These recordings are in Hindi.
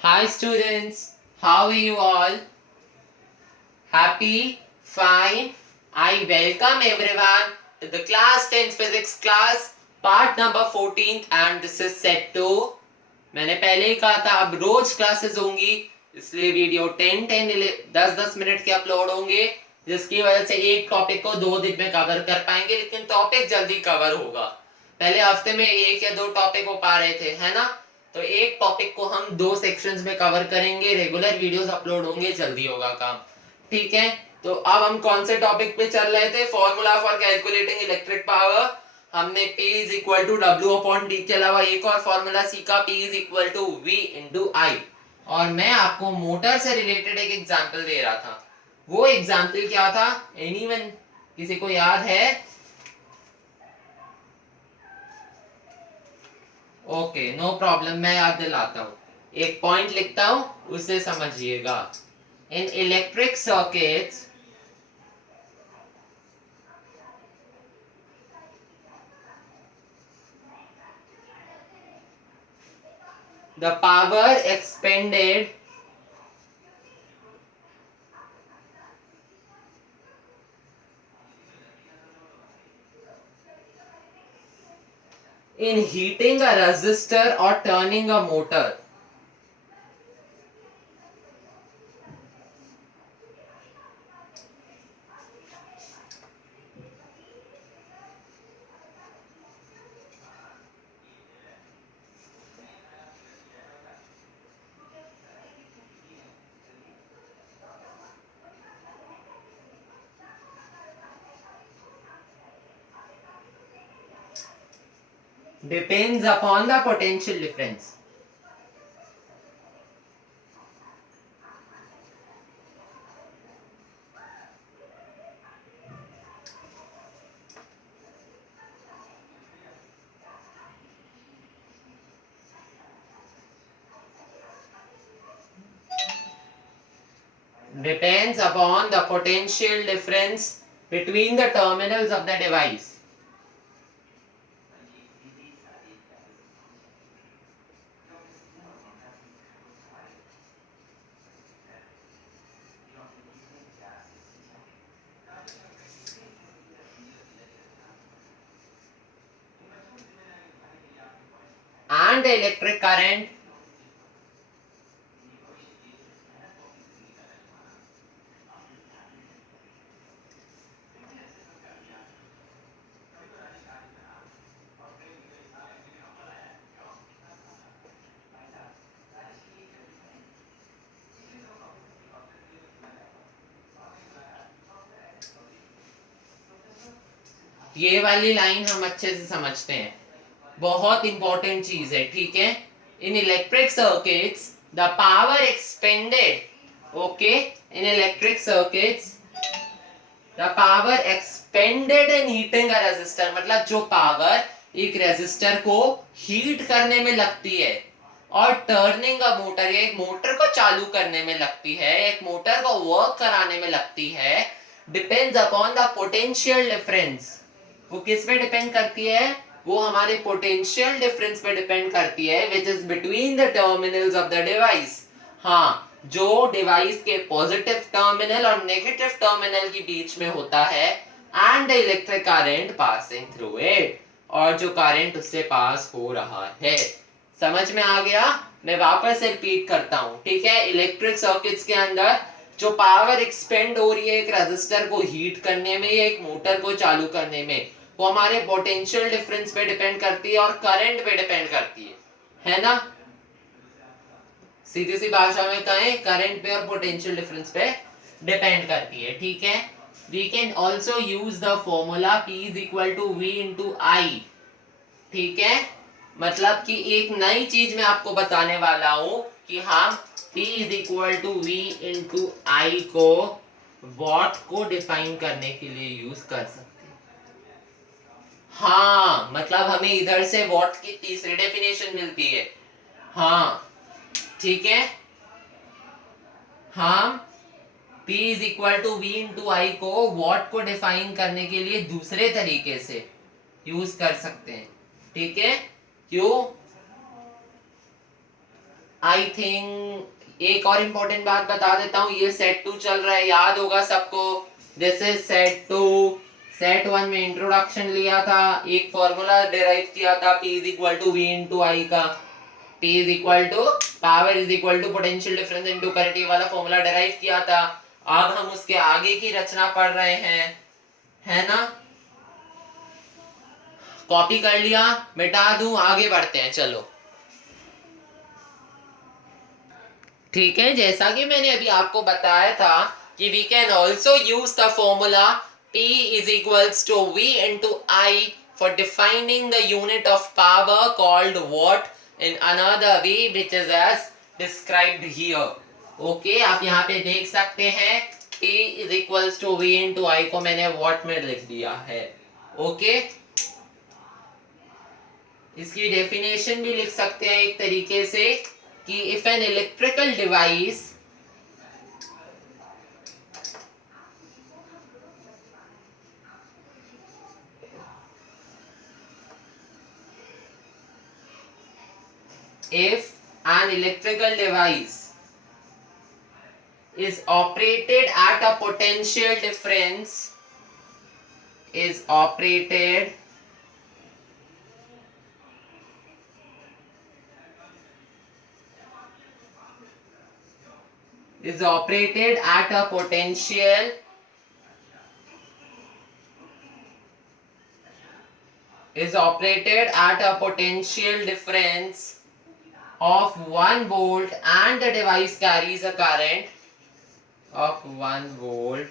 Hi students, how are you all? Happy? Fine. I welcome everyone to the class 10 physics class part number 14 and this is set 2. मैंने पहले ही कहा था अब रोज क्लासेस होंगी इसलिए वीडियो 10-10 मिनट के अपलोड होंगे जिसकी वजह से एक टॉपिक को 2 दिन में कवर कर पाएंगे लेकिन टॉपिक जल्दी कवर होगा। पहले हफ्ते में एक या 2 टॉपिक हो पा रहे थे है ना, तो एक टॉपिक को हम 2 सेक्शंस में कवर करेंगे। रेगुलर वीडियोस अपलोड होंगे, जल्दी होगा काम। ठीक है, तो अब हम कौन से टॉपिक पे चल रहे थे? Formula for calculating electric power. हमने P is equal to W upon D के अलावा एक और फॉर्मूला सीखा, P is equal to V into I. और मैं आपको मोटर से रिलेटेड एक एग्जांपल दे रहा था। वो एग्जांपल क्या था? एनीवन किसी को याद है? ओके नो प्रॉब्लम, मैं याद दिलाता हूँ। एक पॉइंट लिखता हूँ उसे समझिएगा। इन electric circuits the power expended in heating a resistor or turning a motor depends upon the potential difference. Depends upon the potential difference between the terminals of the device. And the electric current ये वाली लाइन हम अच्छे से समझते हैं, बहुत इंपॉर्टेंट चीज है। ठीक है, in electric circuits the power expended, okay, in electric circuits the power expended in heating a resistor, मतलब जो पावर एक रेजिस्टर को हीट करने में लगती है और टर्निंग अ मोटर, या एक मोटर को चालू करने में लगती है, एक मोटर को वर्क कराने में लगती है, depends upon the potential difference. वो किस पे डिपेंड करती है? वो हमारे पोटेंशियल डिफरेंस पे डिपेंड करती है, which is between the terminals of the device. हाँ, जो डिवाइस के पॉजिटिव टर्मिनल और नेगेटिव टर्मिनल के बीच में होता है, and the electric current passing through it, और जो करंट उससे पास हो रहा है। समझ में आ गया? मैं वापस से रिपीट करता हूं, ठीक है। इलेक्ट्रिक सर्किट्स के अंदर जो पावर एक्सपेंड हो रही है एक रेजिस्टर को हीट करने में या एक मोटर को चालू करने में, वो हमारे पोटेंशियल डिफरेंस पे डिपेंड करती है और करंट पे डिपेंड करती है ना। सीधी सी भाषा में कहें, करंट पे और पोटेंशियल डिफरेंस पे डिपेंड करती है। ठीक है, we can also use the formula P is equal to V into I. ठीक है, मतलब कि एक नई चीज मैं आपको बताने वाला हूं कि हम P is equal to V into I को वॉट को डिफाइन करने के लिए यूज कर सकते हैं। हाँ, मतलब हमें इधर से वॉट की तीसरी डेफिनेशन मिलती है। हाँ ठीक है, हम P is equal to V into I को वॉट को डिफाइन करने के लिए दूसरे तरीके से यूज कर सकते हैं। ठीक है, क्यों? आई थिंक एक और इम्पोर्टेंट बात बता देता हूँ, ये सेट 2 चल रहा है, याद होगा सबको। This is set 2। सेट 1 में इंट्रोडक्शन लिया था, एक फॉर्मूला डिराइव किया था P is equal to V into I का। P is equal to power is equal to potential difference into current, ये वाला फॉर्मूला डिराइव किया था। अब हम उसके आगे की रचना पढ़ रहे हैं, है ना। कॉपी कर लिया, मिटा दूं, आगे बढ़ते हैं, चलो। ठीक है, जैसा कि मैंने अभी आपको बताया था कि we can also use the formula P is equals to V into I for defining the unit of power called watt in another way which is as described here. Okay, आप यहाँ पे देख सकते हैं P is equals to V into I को मैंने वॉट में लिख दिया है। ओके, इसकी डेफिनेशन भी लिख सकते हैं एक तरीके से कि if an electrical device if an electrical device is operated at a potential difference is operated at a potential difference of 1 volt and the device carries a current of 1 volt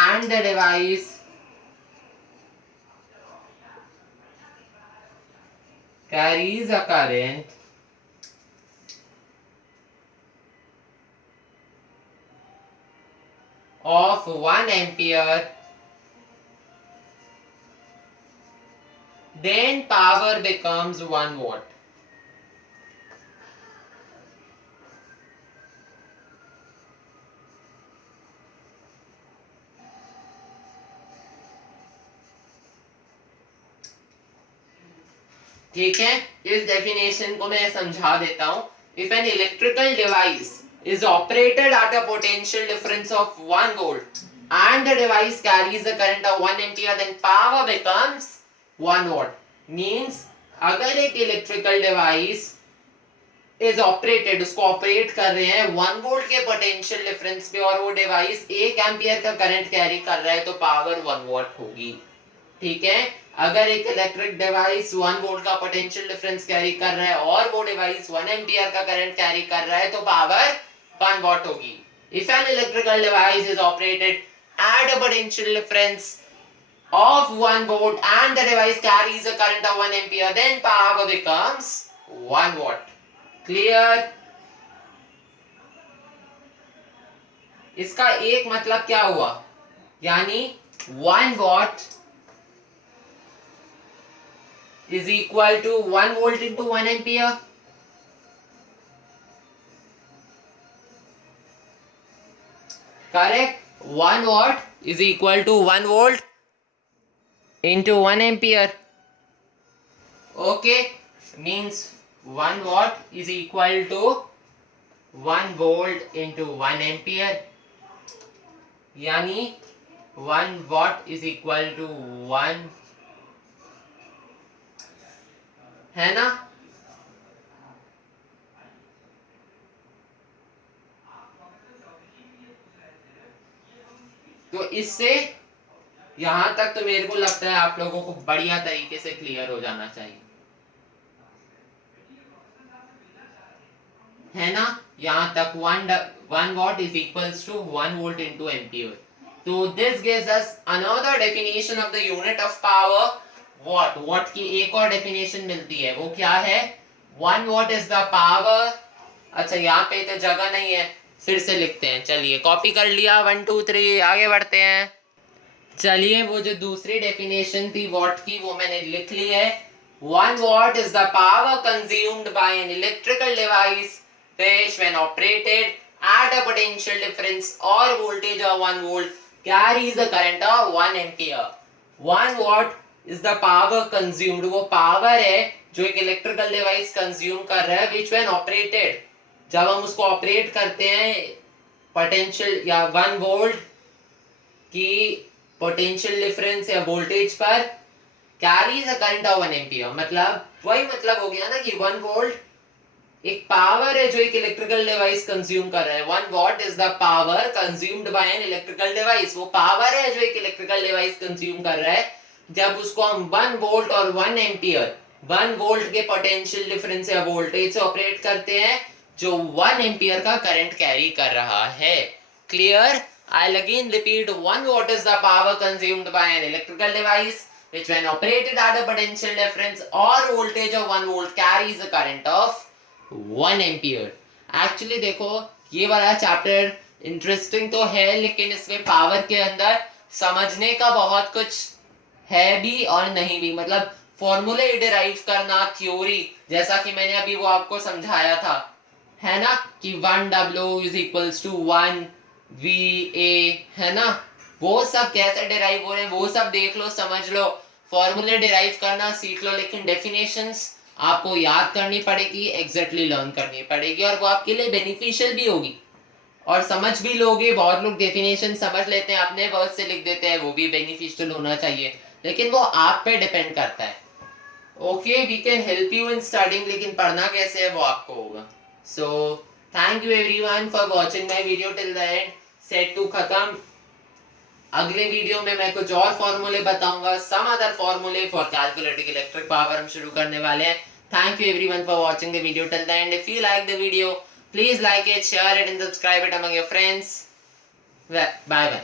and the device carries a current of 1 ampere, then power becomes 1 watt. ठीक है, इस डेफिनेशन को मैं समझा देता हूं। If an electrical device is operated at a potential difference of 1 volt and the device carries a current of 1 ampere, then power becomes 1 watt. Means अगर एक इलेक्ट्रिकल डिवाइस इज ऑपरेटेड, उसको ऑपरेट कर रहे हैं 1 वोल्ट के पोटेंशियल डिफरेंस पे और वो डिवाइस 1 एम्पियर का करंट कैरी कर रहा है तो पावर 1 वॉट होगी। ठीक है, अगर एक इलेक्ट्रिक डिवाइस 1 वोल्ट का पोटेंशियल डिफरेंस कैरी कर रहा है और वो डिवाइस 1 एम्पियर का करंट कैरी कर रहा है तो पावर 1 वॉट होगी। If an electrical device is operated at a potential difference of 1 volt and the device carries a current of 1 ampere, then power becomes 1 watt. Clear? इसका एक मतलब क्या हुआ, यानी 1 watt is equal to 1 volt into 1 ampere. Correct? 1 watt is equal to 1 volt into 1 ampere. Okay, means 1 watt is equal to 1 volt into 1 ampere, यानी 1 watt is equal to 1, है ना। तो इससे यहां तक तो मेरे को लगता है आप लोगों को बढ़िया तरीके से क्लियर हो जाना चाहिए, है ना। यहां तक 1 watt is equals to 1 volt into ampere. So this gives us another definition of the unit of power. Watt की एक और डेफिनेशन मिलती है, वो क्या है, 1 watt is the power। अच्छा, यहाँ पे तो जगह नहीं है, फिर से लिखते हैं, चलिए कॉपी कर लिया, 1 2 3 आगे बढ़ते हैं। चलिए, वो जो दूसरी डेफिनेशन थी वॉट की वो मैंने लिख ली है। 1 watt is the power consumed by an electrical device which when operated at a potential difference or voltage of 1 volt carries a current of 1 ampere. 1 watt is the power consumed, वो पावर है जो एक इलेक्ट्रिकल डिवाइस कंज्यूम कर रहा है, which when operated, जब हम उसको ऑपरेट करते हैं पोटेंशियल या 1 वोल्ट की पोटेंशियल डिफरेंस या वोल्टेज पर carries a current of 1 ampere. मतलब वही मतलब हो गया ना कि 1 वोल्ट एक पावर है जो एक इलेक्ट्रिकल डिवाइस कंज्यूम कर रहा है। 1 what is the power consumed by an electrical device, वो पावर है जो एक इलेक्ट्रिकल डिवाइस कंज्यूम कर रहा है जब उसको हम 1 वोल्ट और 1 एम्पियर 1 वोल्ट के पोटेंशियल डिफरेंस या वोल्टेज से ऑपरेट करते हैं जो 1 एम्पियर का करंट कैरी कर रहा है। Clear? I'll again repeat, 1 watt is the power consumed by an electrical device which when operated at a potential difference or voltage of 1 volt carries a current of 1 ampere। Actually देखो ये वाला चैप्टर इंटरेस्टिंग तो है लेकिन इसमें पावर के अंदर समझने का बहुत कुछ है भी और नहीं भी। मतलब फॉर्मूले डिराइव करना, थ्योरी, जैसा कि मैंने अभी वो आपको समझाया था, है ना, कि 1W is equals to 1 VA, है ना, वो सब कैसे डिराइव हो रहे हैं वो सब देख लो, समझ लो, फॉर्मूले डिराइव करना सीख लो, लेकिन डेफिनेशंस आपको याद करनी पड़ेगी, एग्जैक्टली लर्न करनी पड़ेगी और वो आपके लिए बेनिफिशियल भी होगी और समझ भी लोगे। बहुत लोग डेफिनेशन समझ लेते हैं, अपने वर्ड से लिख देते हैं, वो भी बेनिफिशियल होना चाहिए, लेकिन वो आप पे डिपेंड करता है। Okay, we can help you in studying, लेकिन पढ़ना कैसे है वो आपको होगा। So thank you everyone for watching my video till the end. Set 2 खत्म। अगले वीडियो में मैं कुछ और फॉर्मूले बताऊंगा, सम अदर फॉर्मूले फॉर कैलकुलेटिंग इलेक्ट्रिक पावर हम शुरू करने वाले हैं। Thank you everyone for watching the video till the and. If you like the video please like it, share it and subscribe it among your friends. Bye bye.